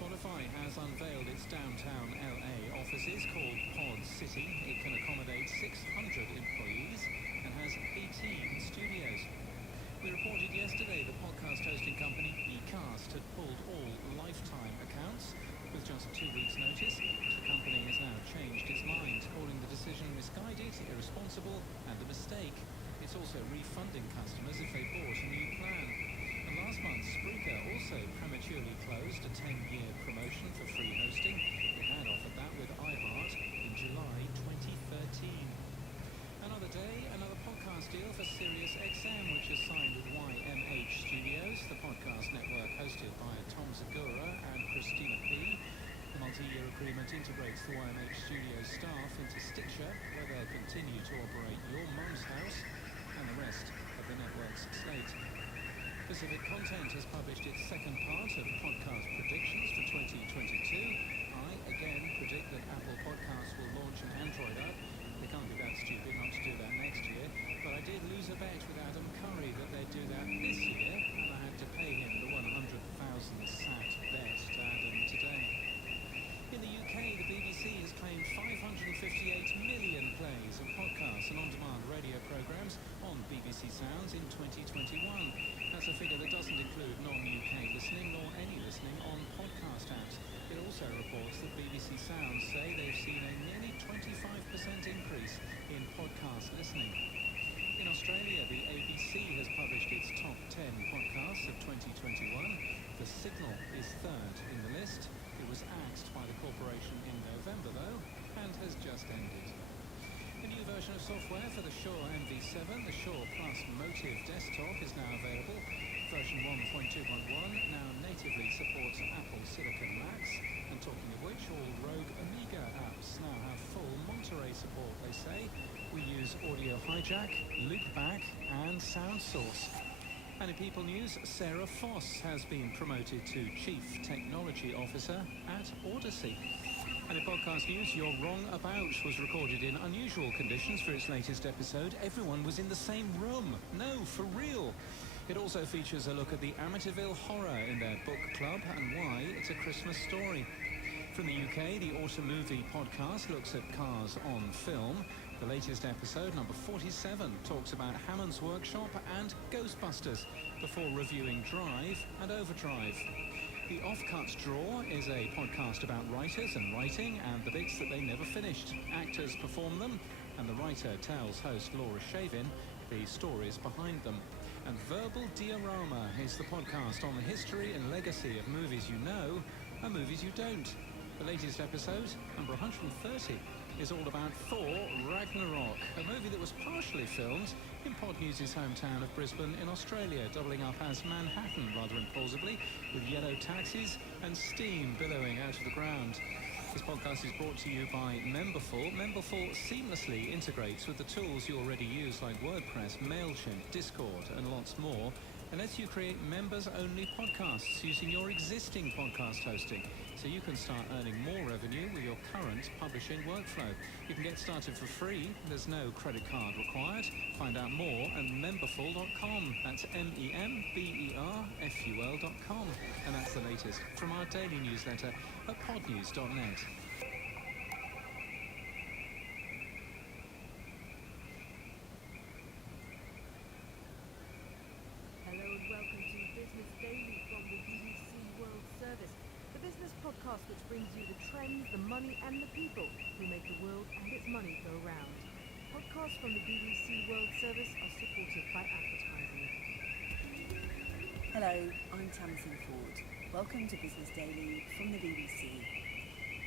Spotify has unveiled its downtown LA offices called Pod City. It can accommodate 600 employees and has 18 studios. We reported yesterday the podcast hosting company eCast had pulled all lifetime accounts. With just 2 weeks' notice, the company has now changed its mind, calling the decision misguided, irresponsible and a mistake. It's also refunding customers if they bought a new plan. And last month, Spreaker also prematurely closed a 10-year promotion for free hosting. It had offered that with iHeart in July 2013. Another day, another podcast deal for SiriusXM, which has signed with YMH Studios, the podcast network hosted by Tom Segura and Christina P. The multi-year agreement integrates the YMH Studios staff into Stitcher, where they'll continue to operate Your Mum's House and the rest of the network's slate. Pacific Content has published its second part of podcast predictions for 2022. I, again, predict that Apple Podcasts will launch an Android app. They can't be that stupid not to do that next year. But I did lose a bet with Adam Curry that they'd do that this year, and I had to pay him the 100,000 sat bet to Adam today. In the UK, the BBC has claimed 558 million plays of podcasts and on-demand radio programmes on BBC Sounds in 2021. That's a figure that doesn't include non-UK listening nor any listening on podcast apps. It also reports that BBC Sounds say they've seen a nearly 25% increase in podcast listening. In Australia, the ABC has published its top 10 podcasts of 2021. The Signal is third in the list. It was axed by the corporation in November, though, and has just ended. A new version of software for the Shure MV7, the Shure Plus Motive Desktop, is now available. Version 1.2.1 now natively supports Apple Silicon Macs. And talking of which, all Rogue Amiga apps now have full Monterey support, they say. We use Audio Hijack, Loopback, and SoundSource. And in People News, Sarah Foss has been promoted to Chief Technology Officer at Odyssey. And in podcast news, You're Wrong About was recorded in unusual conditions for its latest episode. Everyone was in the same room. No, for real. It also features a look at the Amityville Horror in their book club and why it's a Christmas story. From the UK, the Autumn Movie podcast looks at cars on film. The latest episode, number 47, talks about Hammond's Workshop and Ghostbusters before reviewing Drive and Overdrive. The Offcuts Drawer is a podcast about writers and writing and the bits that they never finished. Actors perform them, and the writer tells host Laura Shavin the stories behind them. And Verbal Diorama is the podcast on the history and legacy of movies you know and movies you don't. The latest episode, number 130, is all about Thor Ragnarok, a movie that was partially filmed in Pod News' hometown of Brisbane in Australia, doubling up as Manhattan rather implausibly, with yellow taxis and steam billowing out of the ground. This podcast is brought to you by Memberful. Memberful seamlessly integrates with the tools you already use like WordPress, MailChimp, Discord, and lots more, and lets you create members-only podcasts using your existing podcast hosting, so you can start earning more revenue with your current publishing workflow. You can get started for free. There's no credit card required. Find out more at memberful.com. That's memberful.com. And that's the latest from our daily newsletter at podnews.net. Hello and welcome to Business Daily from the BBC World Service, the business podcast which brings you the trends, the money and the people who make the world and its money go round. Podcasts from the BBC World Service are supported by advertising. Hello, I'm Tamsin Ford. Welcome to Business Daily from the BBC.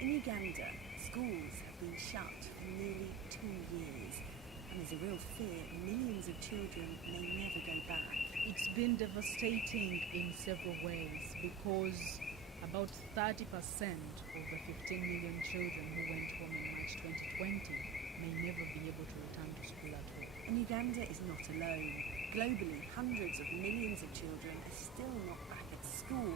In Uganda, schools have been shut for nearly 2 years, and there's a real fear millions of children may never go back. It's been devastating in several ways because about 30% of the 15 million children who went home in March 2020 may never be able to return to school at all. And Uganda is not alone. Globally, hundreds of millions of children are still not back at school,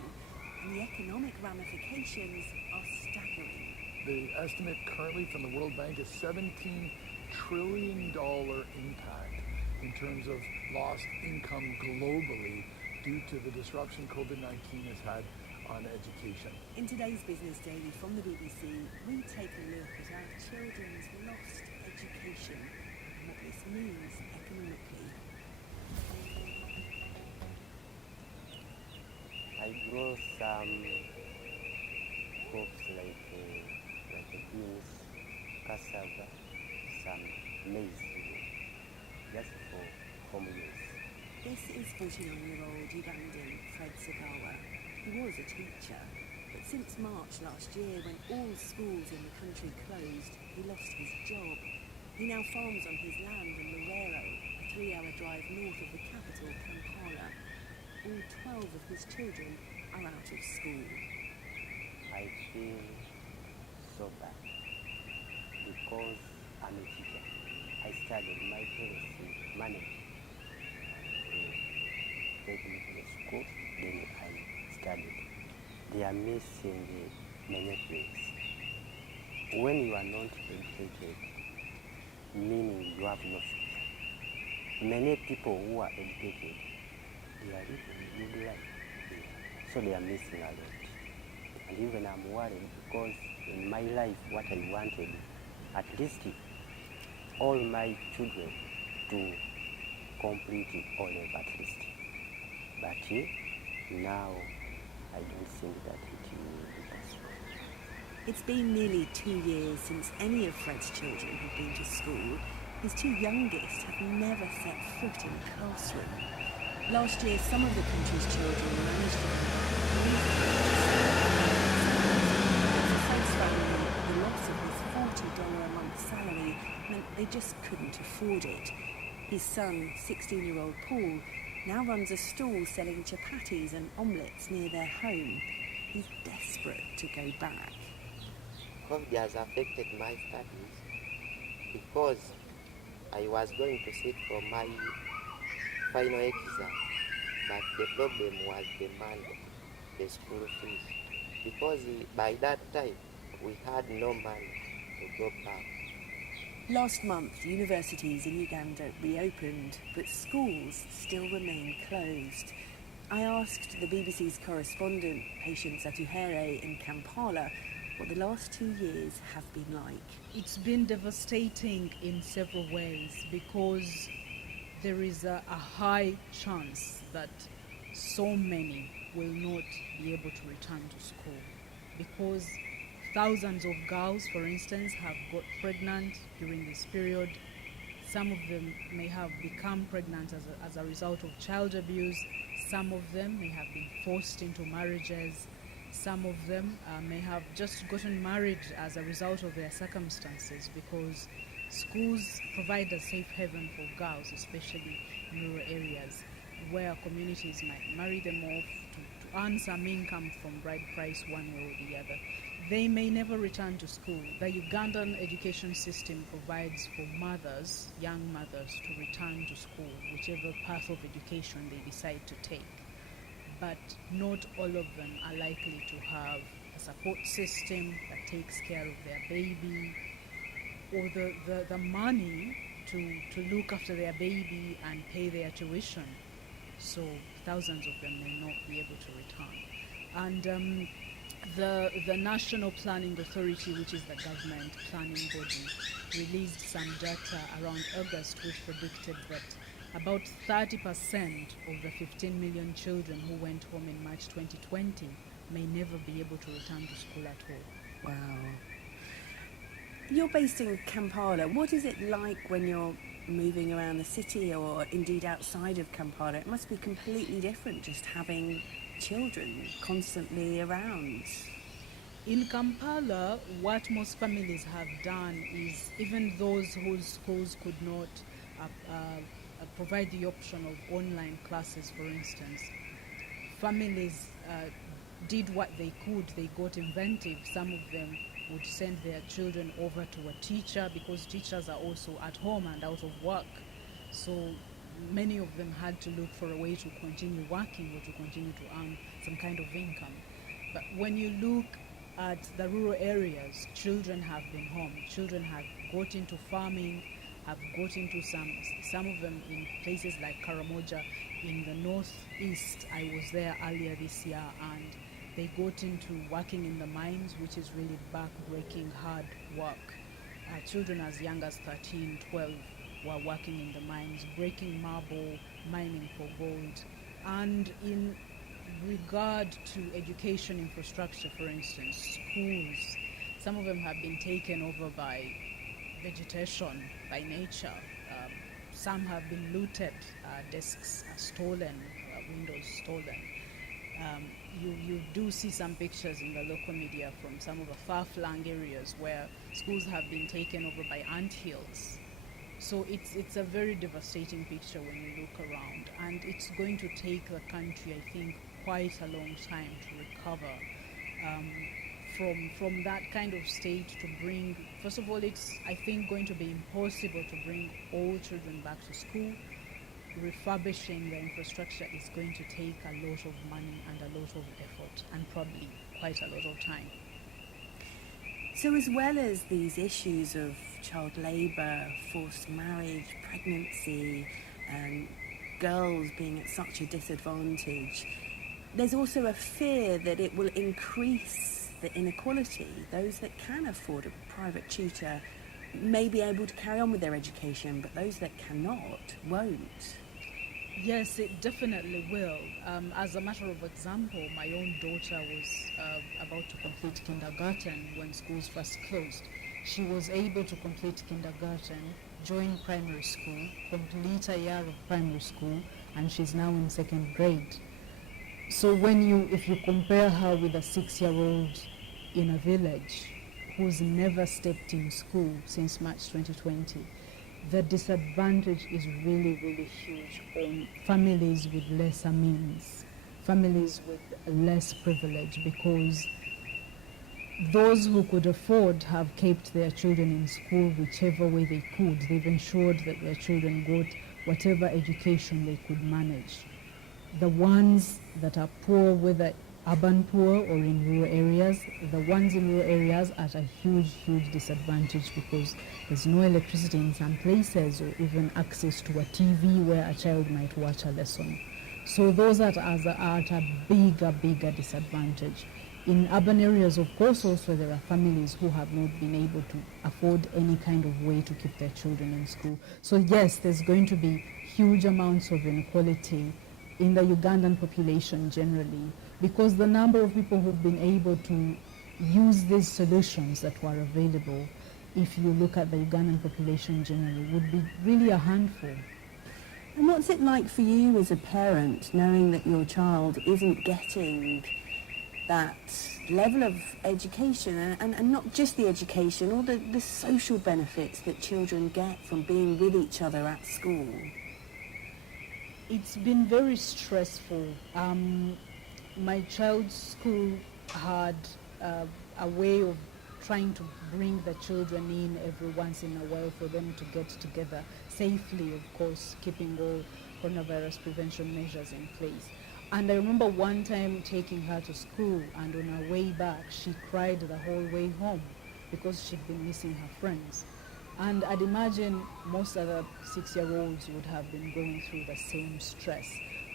and the economic ramifications are staggering. The estimate currently from the World Bank is $17 trillion impact in terms of lost income globally due to the disruption COVID-19 has had on education. education. In today's Business Daily from the BBC, we take a look at our children's lost education and what this means economically. I grow some crops like beans, cassava, some maize, just for home use. This is 49-year-old Ugandan Fred Sagawa. He was a teacher, but since March last year, when all schools in the country closed, he lost his job. He now farms on his land in Luwero, a 3-hour drive north of the capital, Kampala. All 12 of his children are out of school. I feel so bad because I'm a teacher. I studied, my parents managed to take me to the school, then I studied. They are missing many things. When you are not educated, meaning you have no future. Many people who are educated, they are living a good life, so they are missing a lot. And even I'm worried because in my life, what I wanted, at least all my children to complete O level at least. But now I don't think that it will be possible. It's been nearly 2 years since any of Fred's children have been to school. His two youngest have never set foot in a classroom. Last year, some of the country's children managed to come back. For Fred's family, the loss of his $40 a month salary meant they just couldn't afford it. His son, 16-year-old Paul, now runs a stall selling chapatis and omelettes near their home. He's desperate to go back. COVID has affected my studies because I was going to sit for my final exam, but the problem was the money, the school fees, because by that time we had no money to go back. Last month, universities in Uganda reopened, but schools still remain closed. I asked the BBC's correspondent, Patience Atuhere, in Kampala, what the last 2 years have been like. It's been devastating in several ways because there is a high chance that so many will not be able to return to school because thousands of girls, for instance, have got pregnant during this period. Some of them may have become pregnant as a result of child abuse. Some of them may have been forced into marriages. Some of them may have just gotten married as a result of their circumstances because schools provide a safe haven for girls, especially in rural areas where communities might marry them off to earn some income from bride price one way or the other. They may never return to school. The Ugandan education system provides for mothers, young mothers, to return to school, whichever path of education they decide to take. But not all of them are likely to have a support system that takes care of their baby or the money to look after their baby and pay their tuition. So thousands of them may not be able to return. And the National Planning Authority, which is the government planning body, released some data around August which predicted that about 30% of the 15 million children who went home in March 2020 may never be able to return to school at all. Wow. You're based in Kampala. What is it like when you're moving around the city or indeed outside of Kampala? It must be completely different just having children constantly around. In Kampala, what most families have done is, even those whose schools could not provide the option of online classes, for instance, families did what they could. They got inventive. Some of them would send their children over to a teacher because teachers are also at home and out of work. So many of them had to look for a way to continue working or to continue to earn some kind of income. But when you look at the rural areas, children have been home. Children have got into farming, have got into some of them in places like Karamoja in the northeast. I was there earlier this year, and They got into working in the mines, which is really back-breaking, hard work. Children as young as 13, 12 were working in the mines, breaking marble, mining for gold. And in regard to education infrastructure, for instance, schools, some of them have been taken over by vegetation, by nature. Some have been looted, desks are stolen, windows stolen. You do see some pictures in the local media from some of the far-flung areas where schools have been taken over by anthills. So it's a very devastating picture when you look around, and it's going to take the country, I think, quite a long time to recover from that kind of state. To bring, first of all, it's, I think, going to be impossible to bring all children back to school. Refurbishing the infrastructure is going to take a lot of money and a lot of effort, and probably quite a lot of time. So as well as these issues of child labour, forced marriage, pregnancy, girls being at such a disadvantage, there's also a fear that it will increase the inequality. Those that can afford a private tutor may be able to carry on with their education, but those that cannot won't. Yes, it definitely will. As a matter of example, my own daughter was about to complete kindergarten when schools first closed. She was able to complete kindergarten, join primary school, complete a year of primary school, and she's now in second grade. So if you compare her with a 6-year-old in a village who's never stepped in school since March 2020, the disadvantage is really, really huge on families with lesser means, families with less privilege, because those who could afford have kept their children in school whichever way they could. They've ensured that their children got whatever education they could manage. The ones that are poor, whether urban poor or in rural areas, the ones in rural areas are at a huge, huge disadvantage because there's no electricity in some places, or even access to a TV where a child might watch a lesson. So those are at a bigger disadvantage. In urban areas, of course, also there are families who have not been able to afford any kind of way to keep their children in school. So yes, there's going to be huge amounts of inequality in the Ugandan population generally, because the number of people who've been able to use these solutions that were available, if you look at the Ugandan population generally, would be really a handful. And what's it like for you as a parent, knowing that your child isn't getting that level of education, and not just the education, all the social benefits that children get from being with each other at school? It's been very stressful. My child's school had a way of trying to bring the children in every once in a while for them to get together safely, of course, keeping all coronavirus prevention measures in place. And I remember one time taking her to school, and on her way back, she cried the whole way home because she'd been missing her friends. And I'd imagine most other 6-year-olds would have been going through the same stress.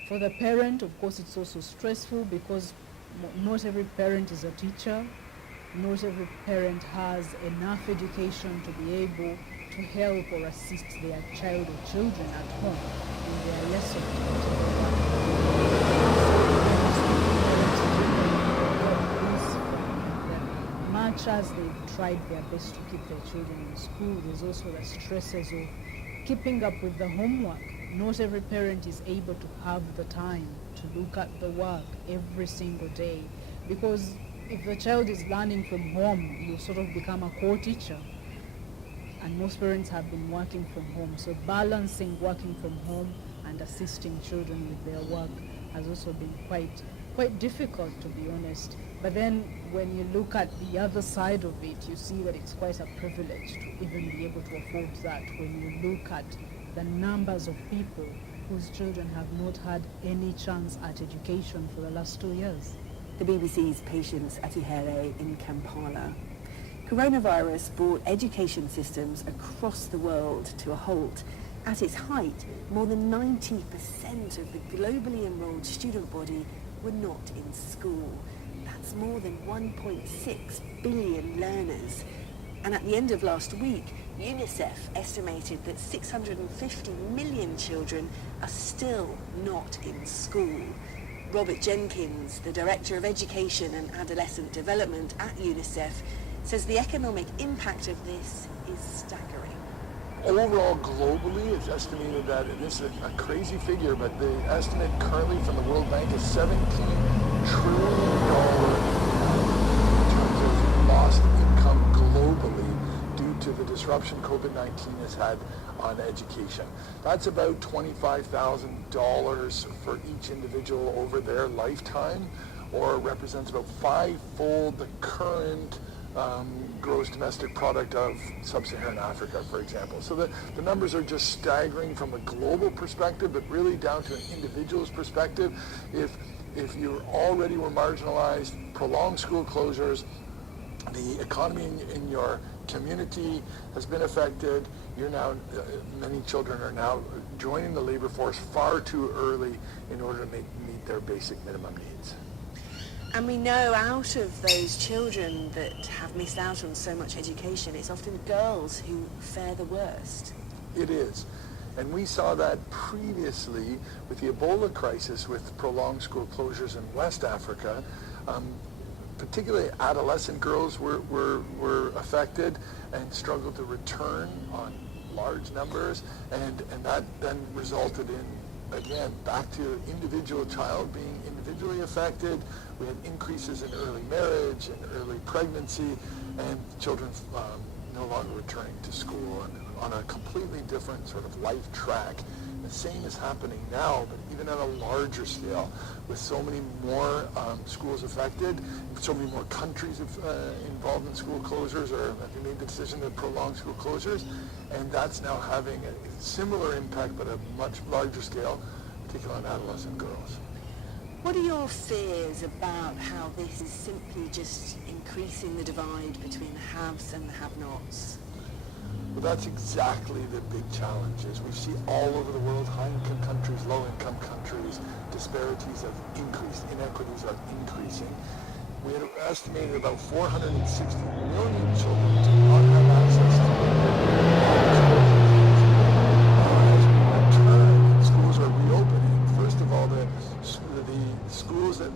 For the parent, of course, it's also stressful because not every parent is a teacher. Not every parent has enough education to be able to help or assist their child or children at home in their lessons. Much as they've tried their best to keep their children in school, there's also the stresses of keeping up with the homework. Not every parent is able to have the time to look at the work every single day, because if the child is learning from home, you sort of become a co-teacher. And most parents have been working from home, so balancing working from home and assisting children with their work has also been quite difficult, to be honest. But then when you look at the other side of it, you see that it's quite a privilege to even be able to afford that, when you look at the numbers of people whose children have not had any chance at education for the last 2 years. The BBC's Patience Atihere in Kampala. Coronavirus brought education systems across the world to a halt. At its height, more than 90% of the globally enrolled student body were not in school. That That's more than 1.6 billion learners. And at the end of last week, UNICEF estimated that 650 million children are still not in school. Robert Jenkins, the Director of Education and Adolescent Development at UNICEF, says the economic impact of this is staggering. Overall, globally, it's estimated that, and this is a crazy figure, but the estimate currently from the World Bank is $17 trillion in terms of lost income globally due to the disruption COVID-19 has had on education. That's about $25,000 for each individual over their lifetime, or represents about five-fold the current gross domestic product of sub-Saharan Africa, for example. So the numbers are just staggering from a global perspective, but really down to an individual's perspective. If you already were marginalized, prolonged school closures, the economy in your community has been affected, you're now, many children are now joining the labor force far too early in order to meet their basic minimum needs. And we know out of those children that have missed out on so much education, it's often girls who fare the worst. It is. And we saw that previously with the Ebola crisis, with prolonged school closures in West Africa. Particularly adolescent girls were affected and struggled to return on large numbers, and that then resulted in, again, back to individual child being individually affected. We had increases in early marriage and early pregnancy, and children no longer returning to school and on a completely different sort of life track. The same is happening now, but even at a larger scale, with so many more schools affected, so many more countries involved in school closures, or have made the decision to prolong school closures, and that's now having a similar impact, but a much larger scale, particularly on adolescent girls. What are your fears about how this is simply just increasing the divide between the haves and the have-nots? Well, that's exactly the big challenge. As we see all over the world, high-income countries, low-income countries, disparities have increased, inequities are increasing. We had estimated about 460 million children do not have access to as we return, schools are reopening. First of all, the schools that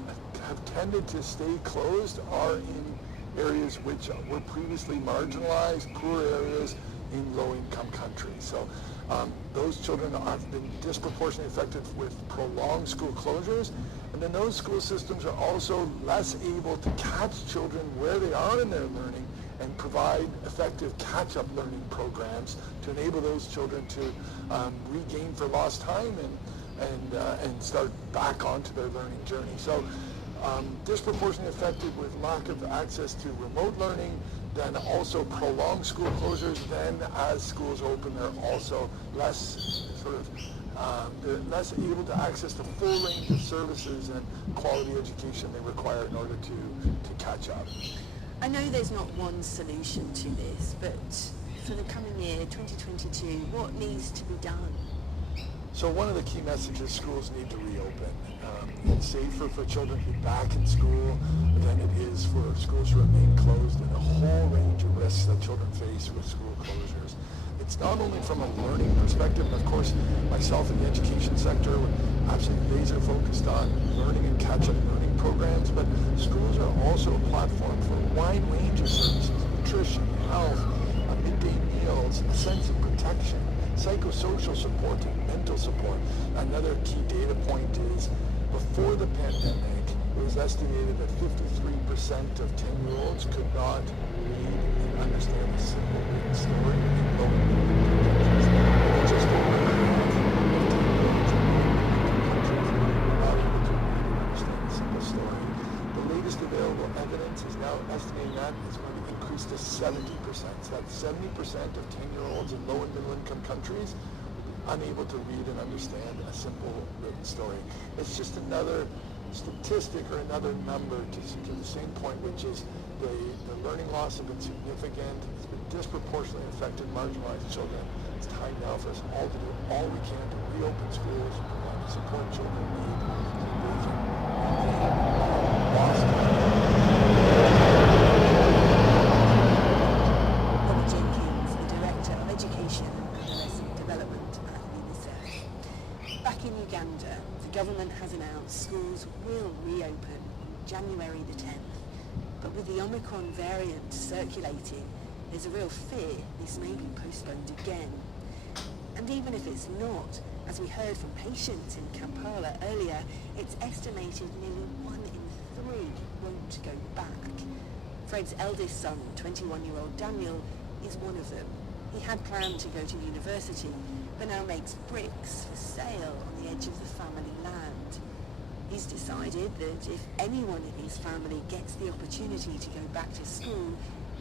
have tended to stay closed are in areas which were previously marginalized, poor areas in low-income countries. So those children have been disproportionately affected with prolonged school closures, and then those school systems are also less able to catch children where they are in their learning and provide effective catch-up learning programs to enable those children to regain for lost time and start back onto their learning journey. So disproportionately affected with lack of access to remote learning, then also prolonged school closures. Then as schools open, they're also less they're less able to access the full range of services and quality education they require in order to catch up. I know there's not one solution to this, but for the coming year, 2022, what needs to be done? So one of the key messages, schools need to reopen. It's safer for children to be back in school than it is for schools to remain closed, and a whole range of risks that children face with school closures. It's not only from a learning perspective, and of course myself in the education sector, we're absolutely laser focused on learning and catch-up learning programs, but schools are also a platform for a wide range of services: nutrition, health, midday meals, a sense of protection, psychosocial support, and mental support. Another key data point is, before the pandemic, it was estimated that 53% of 10-year-olds could not read and understand a simple written story in low-income countries. Just over half of 10-year-olds in low-income countries are not able to read and understand a simple story. The latest available evidence is now estimating that is going to increase to 70%. So that's 70% of 10-year-olds in low and middle income countries unable to read and understand a simple written story. It's just another statistic or another number to the same point, which is the learning loss has been significant. It's been disproportionately affected marginalized children. It's time now for us all to do all we can to reopen schools, provide the support children need to engage in lost time. schools will reopen January the 10th. But with the Omicron variant circulating, there's a real fear this may be postponed again. And even if it's not, as we heard from patients in Kampala earlier, it's estimated nearly 1 in 3 won't go back. Fred's eldest son, 21-year-old Daniel, is one of them. He had planned to go to university, but now makes bricks for sale on the edge of the family land. He's decided that if anyone in his family gets the opportunity to go back to school,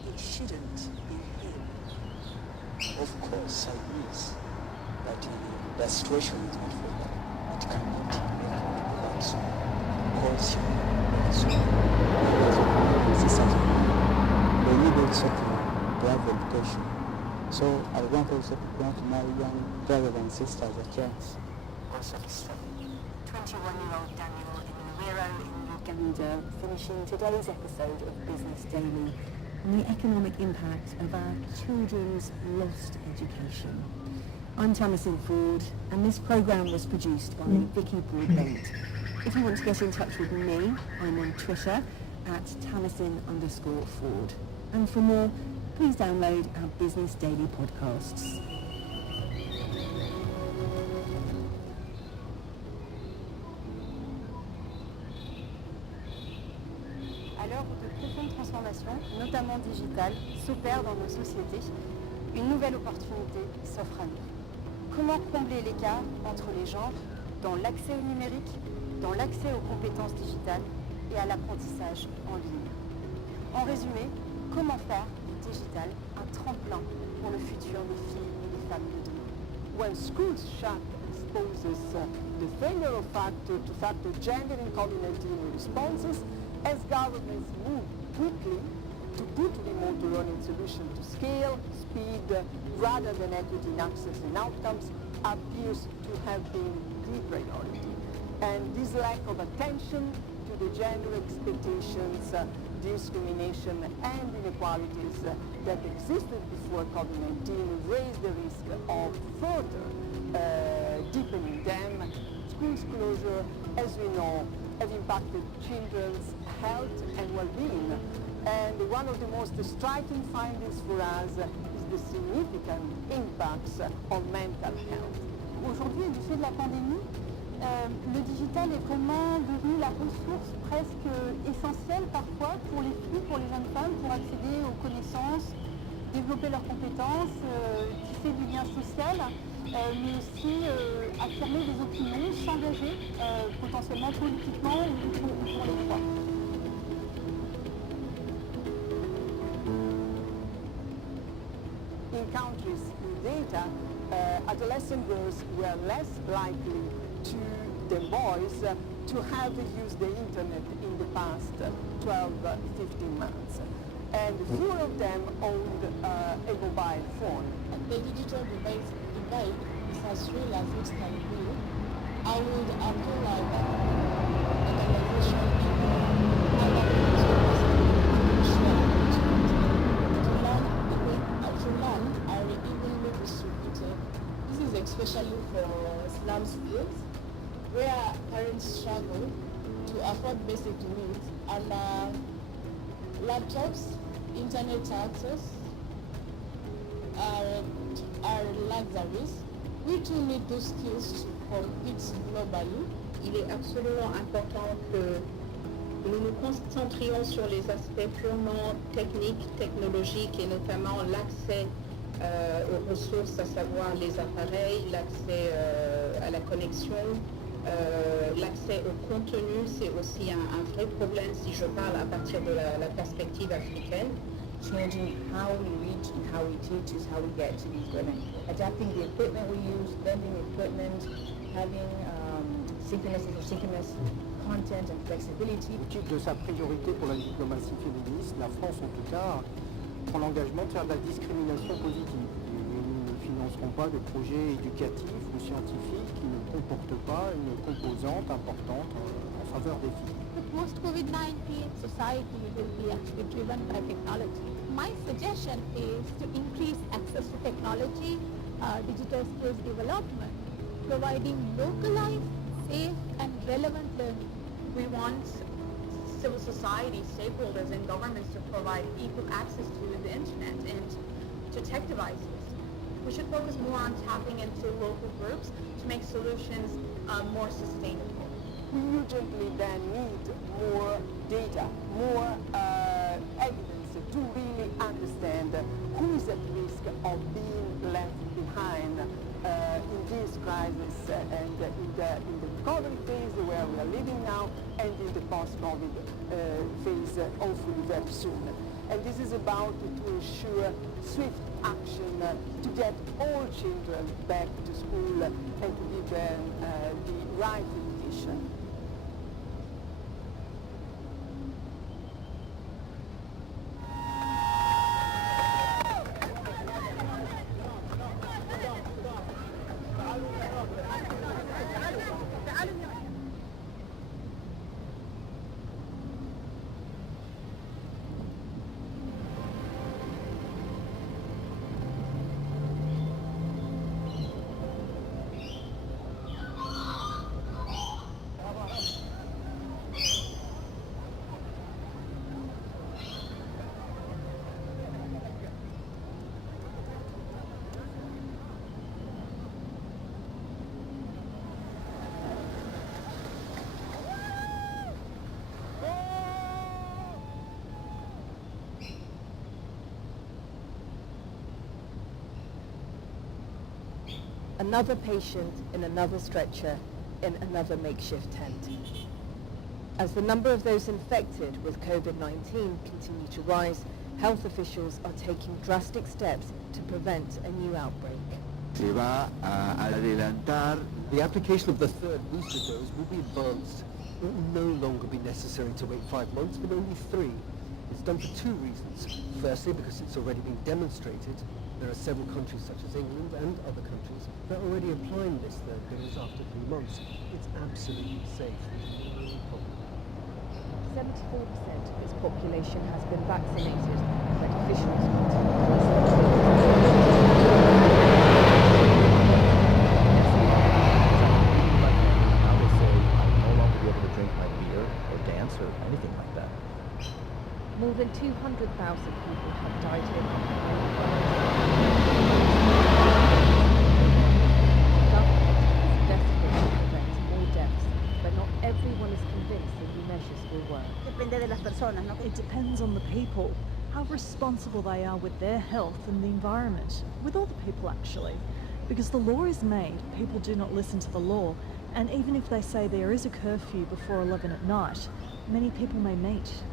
it shouldn't be him. Of course, I wish, but the situation is not for them. It cannot make it like so. Because they need also to have education. So I want also to grant my young brothers and sisters a chance also to study. 21-year-old Daniel in Luwero in Uganda, finishing today's episode of Business Daily on the economic impact of our children's lost education. I'm Tamsin Ford, and this programme was produced by Vicky Broadbent. If you want to get in touch with me, I'm on Twitter at Tamsin_Ford. And for more, please download our Business Daily podcasts. À l'heure où de profondes transformations, notamment digitales, s'opèrent dans nos sociétés, une nouvelle opportunité s'offre à nous. Comment combler l'écart entre les genres dans l'accès au numérique, dans l'accès aux compétences digitales et à l'apprentissage en ligne? En résumé, comment faire du digital un tremplin pour le futur des filles et des femmes de demain? When schools shut exposes the failure of to factor gender in COVID-19 responses, as governments move quickly to put remote learning solutions to scale, speed, rather than equity in access and outcomes, appears to have been the priority. And this lack of attention to the gender expectations, discrimination and inequalities that existed before COVID-19 raised the risk of further deepening them. Schools closure, as we know, have impacted children's health and well-being. And one of the most striking findings for us is the significant impacts on mental health. Aujourd'hui, du fait de la pandémie, le digital est vraiment devenu la ressource presque essentielle parfois pour les filles, pour les jeunes femmes, pour accéder aux connaissances, développer leurs compétences, tisser du lien social, mais aussi affirmer des opinions, s'engager potentiellement politiquement ou pour les droits. In countries with data, adolescent girls were less likely than boys to have used the internet in the past 12-15 months. And fewer of them owned a mobile phone. The digital divide is as real as it can be. I would appeal like organization people and to learn are evenly distributed. This is especially for slum schools where parents struggle to afford basic needs and laptops, internet access are luxuries. We too need those skills to compete globally. Il est absolument important que nous nous concentrions sur les aspects purement techniques, technologiques et notamment l'accès aux ressources, à savoir les appareils, l'accès à la connexion, l'accès au contenu. C'est aussi un vrai problème si je parle à partir de la perspective africaine. Changing how we reach and how we teach is how we get to these women. Adapting the equipment we use, lending equipment, having synchronous and asynchronous content and flexibility. Au titre de sa priorité pour la diplomatie féministe, la France en tout cas prend l'engagement de faire de la discrimination positive. Nous ne financerons pas de projets éducatifs ou scientifiques qui ne comportent pas une composante importante en faveur des filles. Post-COVID-19 society will be actually driven by technology. My suggestion is to increase access to technology, digital skills development, providing localized, safe and relevant learning We want civil society, stakeholders, and governments to provide equal access to the internet and to tech devices. We should focus more on tapping into local groups to make solutions more sustainable. We urgently then need more data, more evidence to really understand who is at risk of being left behind in this crisis and in the recovery phase where we are living now and in the post-COVID phase hopefully very soon. And this is about to ensure swift action to get all children back to school and to give them the right education. Another patient in another stretcher in another makeshift tent. As the number of those infected with COVID-19 continue to rise, health officials are taking drastic steps to prevent a new outbreak. Se va a adelantar. The application of the third booster dose will be advanced. It will no longer be necessary to wait 5 months, but only 3. It's done for 2 reasons. Firstly, because it's already been demonstrated. There are several countries such as England and other countries that are already applying this third dose after 3 months. It's absolutely safe. No problem. 74% of its population has been vaccinated, but officials continue. Now they say I'll no longer be able to drink my beer or dance or anything like that. More than 200,000 people have died here. Government is desperate to prevent more deaths, but not everyone is convinced the new measures will work. It depends on the people, how responsible they are with their health and the environment, with all the people actually. Because the law is made, people do not listen to the law, and even if they say there is a curfew before 11 at night, many people may meet.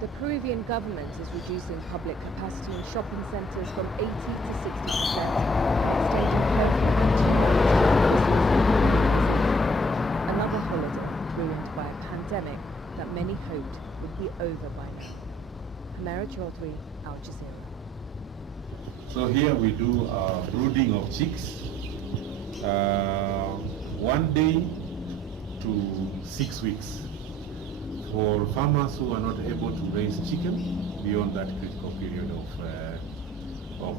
The Peruvian government is reducing public capacity in shopping centres from 80 to 60%, staging another holiday ruined by a pandemic that many hoped would be over by now. Humera Chaudhry, Al Jazeera. So here we do brooding of chicks, 1 day to 6 weeks. For farmers who are not able to raise chicken beyond that critical period of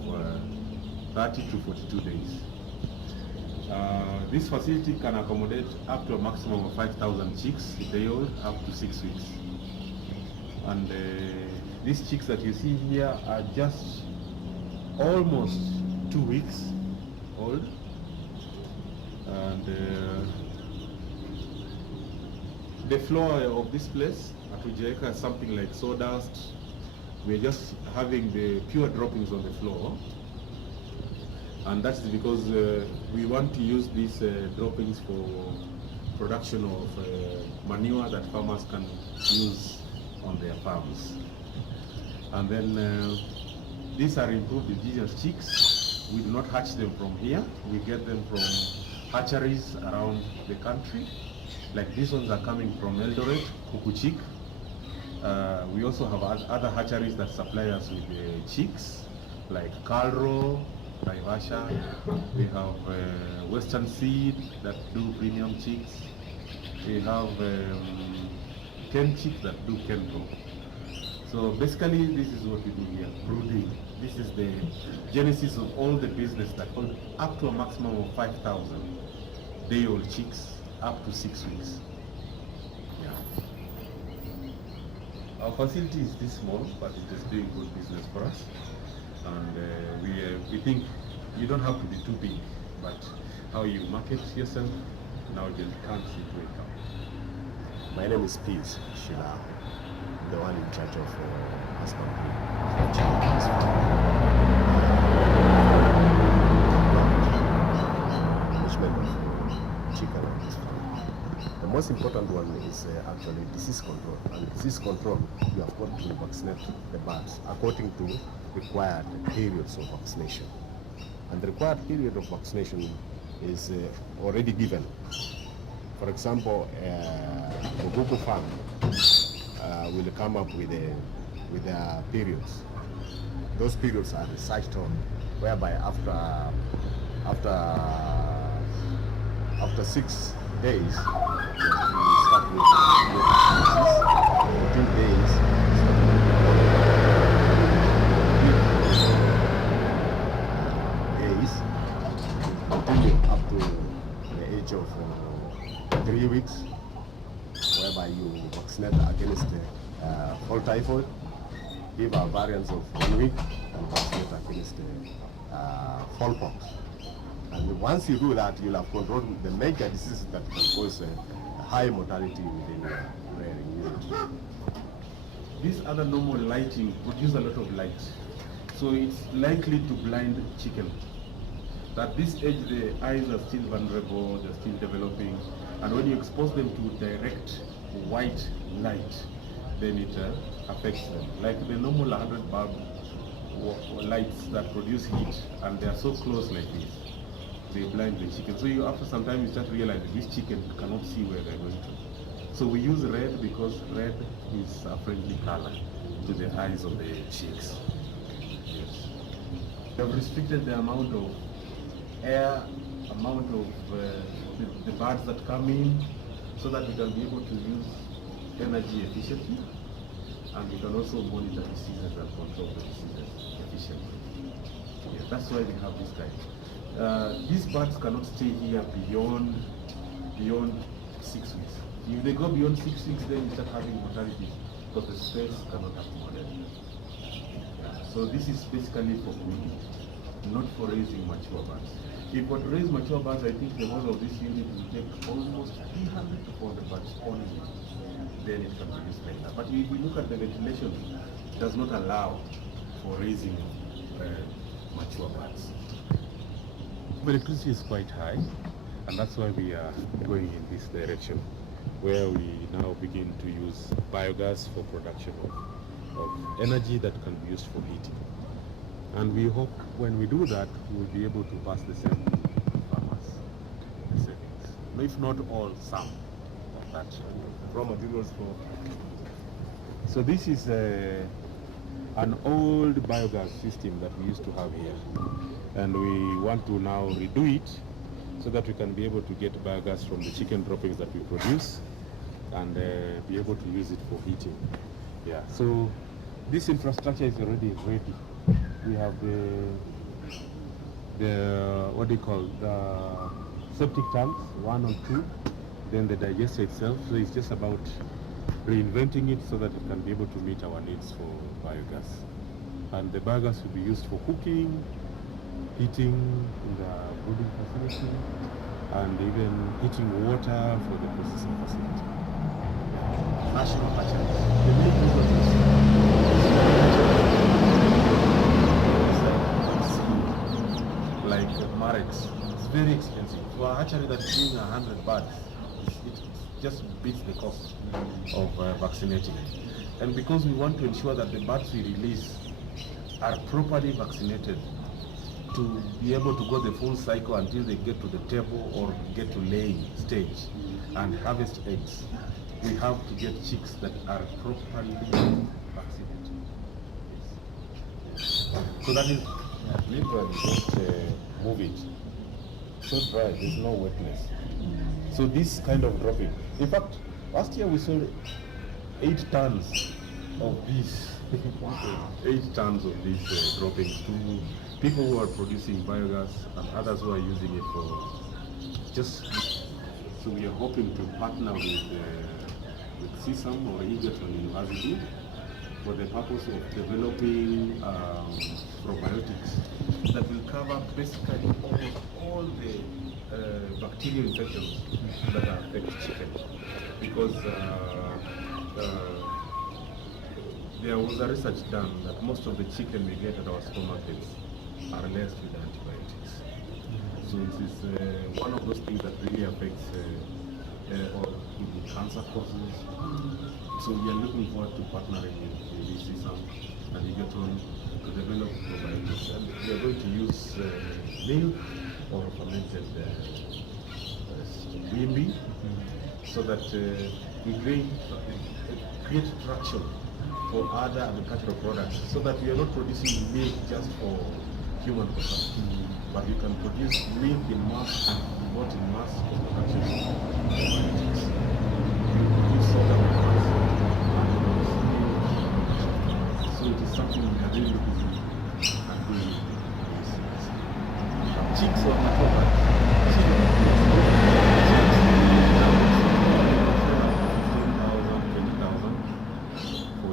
30 to 42 days. This facility can accommodate up to a maximum of 5,000 chicks daily up to 6 weeks. And these chicks that you see here are just almost 2 weeks old. And the floor of this place at Ujeka is something like sawdust. We're just having the pure droppings on the floor. And that's because we want to use these droppings for production of manure that farmers can use on their farms. And then these are improved indigenous chicks. We do not hatch them from here. We get them from hatcheries around the country. Like these ones are coming from Eldoret, Kukuchik. We also have other hatcheries that supply us with chicks, like Calro, Naivasha. We have Western Seed that do premium chicks. We have Ken Chick that do Kenro. So basically this is what we do here, brooding. This is the genesis of all the business that up to a maximum of 5,000 day-old chicks up to 6 weeks. Our facility is this small, but it is doing good business for us. And we think you don't have to be too big, but how you market yourself, now you can't see to income. My name is Peace Shila, the one in charge of husbandry. Management of chicken on this farm. The most important one is actually disease control. And disease control, you have got to vaccinate the birds according to required periods of vaccination. And the required period of vaccination is already given. For example, Moguku Farm will come up with their periods. Those periods are researched on, whereby after 6 days, we start with 14 days. Continue up to the age of 3 weeks, whereby you vaccinate against fall typhoid, give a variance of 1 week, and vaccinate against fall pox. And once you do that, you'll have controlled the major diseases that can cause a high mortality within the rearing unit. This other normal lighting produces a lot of light, so it's likely to blind chicken. At this age, the eyes are still vulnerable, they're still developing, and when you expose them to direct white light, then it affects them. Like the normal 100 bulb lights that produce heat, and they are so close like this, they blind the chicken. So after some time, you start realizing this chicken cannot see where they're going to. So we use red because red is a friendly color to the eyes of the chicks. Yes. We have restricted the amount of air, amount of the birds that come in, so that we can be able to use energy efficiently, and we can also monitor diseases and control the diseases efficiently. Yeah, that's why we have this type. These birds cannot stay here beyond 6 weeks. If they go beyond 6 weeks, then you start having mortality because the space cannot accommodate. So this is basically for breeding, not for raising mature birds. If we raise mature birds, I think the whole of this unit will take almost 300 to 400 birds only. Then it can be used like that. But if we look at the ventilation, it does not allow for raising mature birds. Electricity is quite high, and that's why we are going in this direction, where we now begin to use biogas for production of energy that can be used for heating. And we hope when we do that, we'll be able to pass the same to farmers, the savings. If not all, some of that raw materials for. So this is an old biogas system that we used to have here, and we want to now redo it so that we can be able to get biogas from the chicken droppings that we produce and be able to use it for heating. Yeah. So this infrastructure is already ready. We have the what do you call, the septic tanks, 1 or 2, then the digester itself. So it's just about reinventing it so that it can be able to meet our needs for biogas. And the biogas will be used for cooking, heating in the brooding facility, and even heating water for the processing facility. National hatcheries. Like Marex, it's very expensive. For a hatchery that's doing 100 birds, it just beats the cost of vaccinating. And because we want to ensure that the birds we release are properly vaccinated to be able to go the full cycle until they get to the table or get to laying stage and harvest eggs, we have to get chicks that are properly vaccinated. So that is literally just move it. So dry, there's no wetness. So this kind of dropping. In fact, last year we sold 8 tons of these. 8 tons of these droppings to people who are producing biogas and others who are using it for just. So we are hoping to partner with with CSAM or Egerton University for the purpose of developing probiotics that will cover basically all the bacterial infections that affect chicken. Because there was a research done that most of the chicken we get at our supermarkets are laced with antibiotics. So it is one of those things that really affects or cancer causes. So we are looking forward to partnering with CSAM and Egerton to develop probiotics. And we are going to use milk or fermented wimbi so that we create traction for other agricultural products, so that we are not producing milk just for human consumption, but you can produce milk in mass and bought in mass for production of probiotics. You produce soda in mass and so it is something we are really busy and doing. Chicks on the top.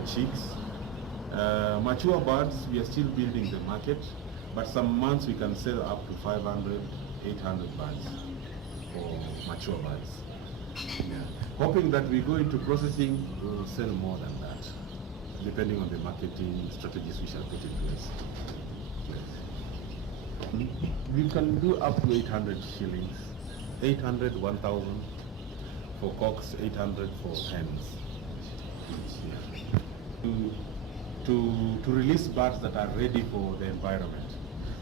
Chicks. Mature birds, we are still building the market, but some months we can sell up to 500, 800 birds for mature birds. Yeah. Hoping that we go into processing, we will sell more than that, depending on the marketing strategies we shall put in place. Yes. We can do up to 800 shillings, 800, 1,000 for cocks, 800 for hens. Yeah. To release birds that are ready for the environment.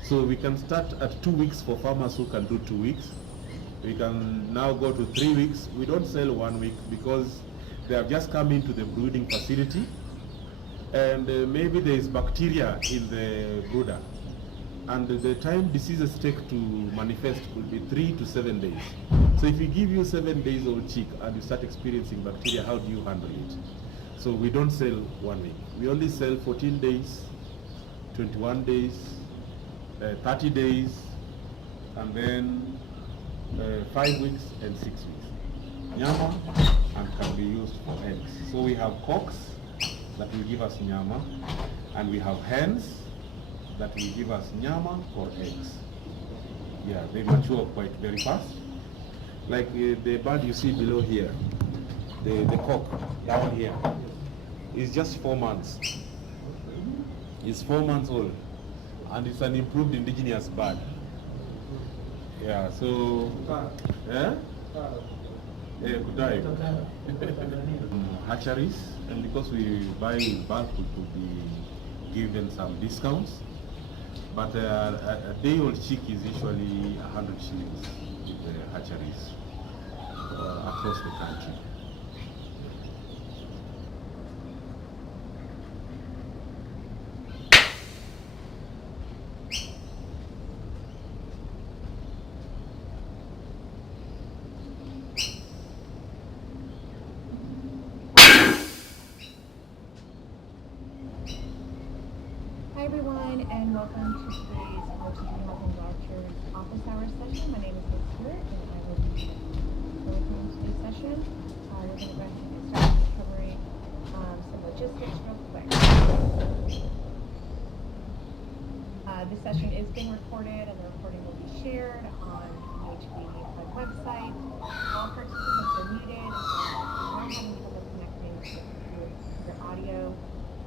So we can start at 2 weeks for farmers who can do 2 weeks. We can now go to 3 weeks. We don't sell 1 week because they have just come into the breeding facility and maybe there is bacteria in the brooder. And the time diseases take to manifest will be 3 to 7 days. So if we give you 7 days old chick and you start experiencing bacteria, how do you handle it? So we don't sell 1 week. We only sell 14 days, 21 days, 30 days, and then 5 weeks and 6 weeks. Nyama and can be used for eggs. So we have cocks that will give us nyama, and we have hens that will give us nyama or eggs. Yeah, they mature quite very fast. Like the bird you see below here, the cock down here, is just 4 months. It's 4 months old, and it's an improved indigenous bird. Yeah, so hatcheries, and because we buy in bulk, we could be given some discounts. But a day-old chick is usually 100 shillings with the hatcheries across the country. Hi everyone, and welcome to today's Washington Health and Vouchers office hours session. My name is Liz Stewart, and I will be delivering today's session. We're going to go ahead and get started covering some logistics real quick. This session is being recorded, and the recording will be shared on the HB website. All participants are muted. If you're having trouble connecting to your audio,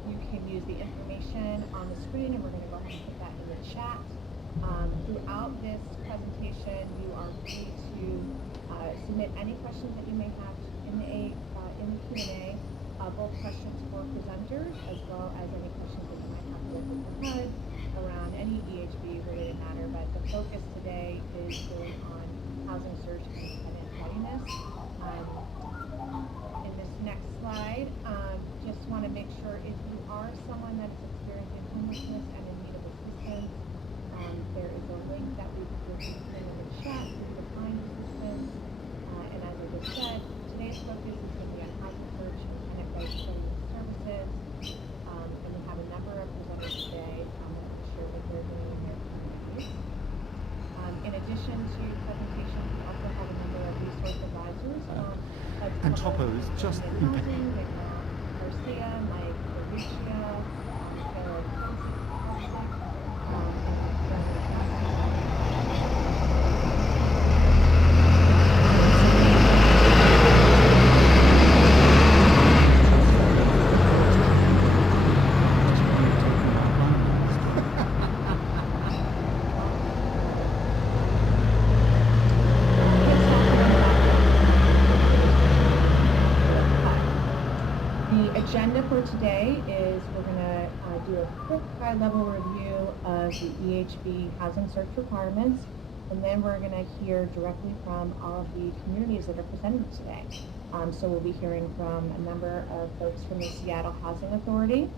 you can use the information on the screen, and we're going to go ahead and put that in the chat. Throughout this presentation, you are free to submit any questions that you may have in the Q&A, both questions for presenters as well as any questions that you might have with the HUD around any EHB related matter. But the focus today is really on housing search and tenant readiness. In this next slide, just want to make sure if you are someone that's experiencing homelessness and in need of assistance, there is a link that we will be putting in the chat for you to find assistance. And as I just said, today's focus is going to be on housing search and tenant registration services. And we have a number of presenters today that I'm sure that they're doing their communities. In addition to presentations, we also have a number of resource advisors. and topo is just impeccable. Agenda for today is we're going to do a quick high-level review of the EHB housing search requirements, and then we're going to hear directly from all of the communities that are presenting today. So we'll be hearing from a number of folks from the Seattle Housing Authority,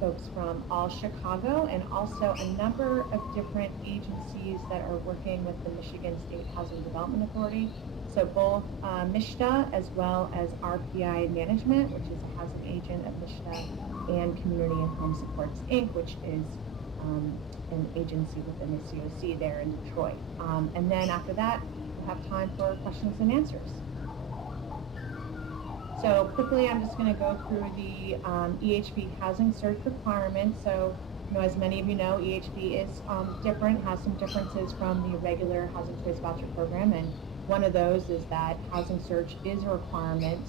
folks from All Chicago, and also a number of different agencies that are working with the Michigan State Housing Development Authority. So both MSHDA as well as RPI Management, which is a housing agent of MSHDA, and Community and Home Supports, Inc., which is an agency within the COC there in Detroit. And then after that, we'll have time for questions and answers. So quickly, I'm just going to go through the EHB housing search requirements. So, as many of you know, EHB is different, has some differences from the regular Housing Choice Voucher Program, and one of those is that housing search is a requirement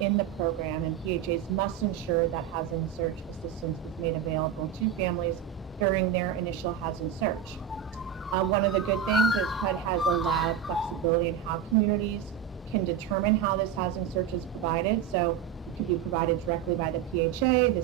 in the program, and PHAs must ensure that housing search assistance is made available to families during their initial housing search. One of the good things is HUD has allowed flexibility in how communities can determine how this housing search is provided. So it can be provided directly by the PHA. This